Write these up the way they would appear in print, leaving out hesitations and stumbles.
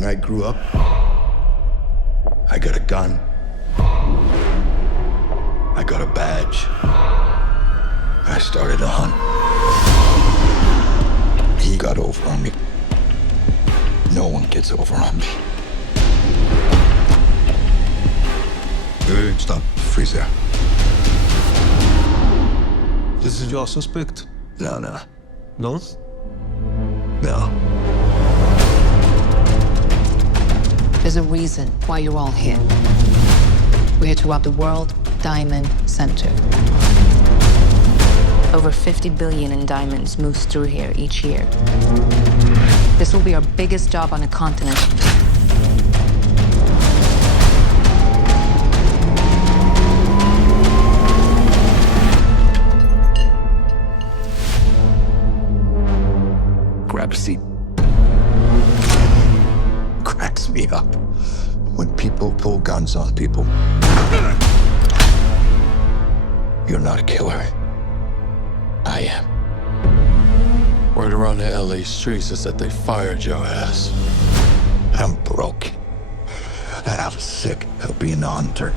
When I grew up, I got a gun. I got a badge. I started a hunt. He got over on me. No one gets over on me. Stop. Freeze there. This is your suspect? No. No? No. There's a reason why you're all here. We're here to rob the World Diamond Center. Over 50 billion in diamonds moves through here each year. This will be our biggest job on the continent. Grab a seat. Cracks me up when people pull guns on people. You're not a killer. I am. Word around the LA streets is that they fired your ass. I'm broke. And I'm sick of being a hunter.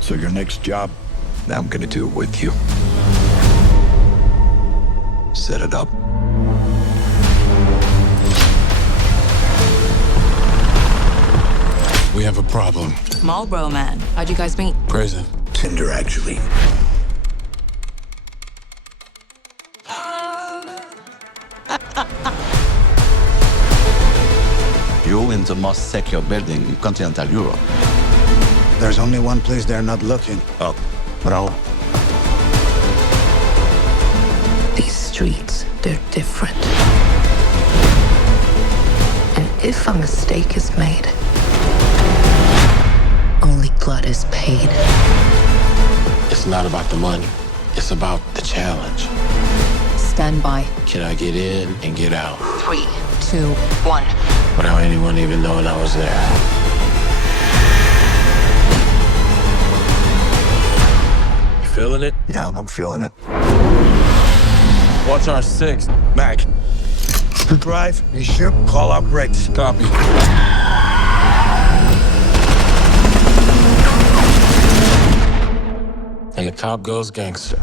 So your next job, I'm gonna do it with you. Set it up. We have a problem. Marlboro Man. How'd you guys meet? Prison. Tinder, actually. You're in the most secure building in continental Europe. There's only one place they're not looking. Oh, bravo. These streets, they're different. And if a mistake is made, only blood is paid. It's not about the money. It's about the challenge. Stand by. Can I get in and get out 3, 2, 1. without anyone even knowing I was there? You feeling it? Yeah, I'm feeling it. What's our sixth? Mac. To drive, you should call out Rex. Copy. And the cop goes gangster.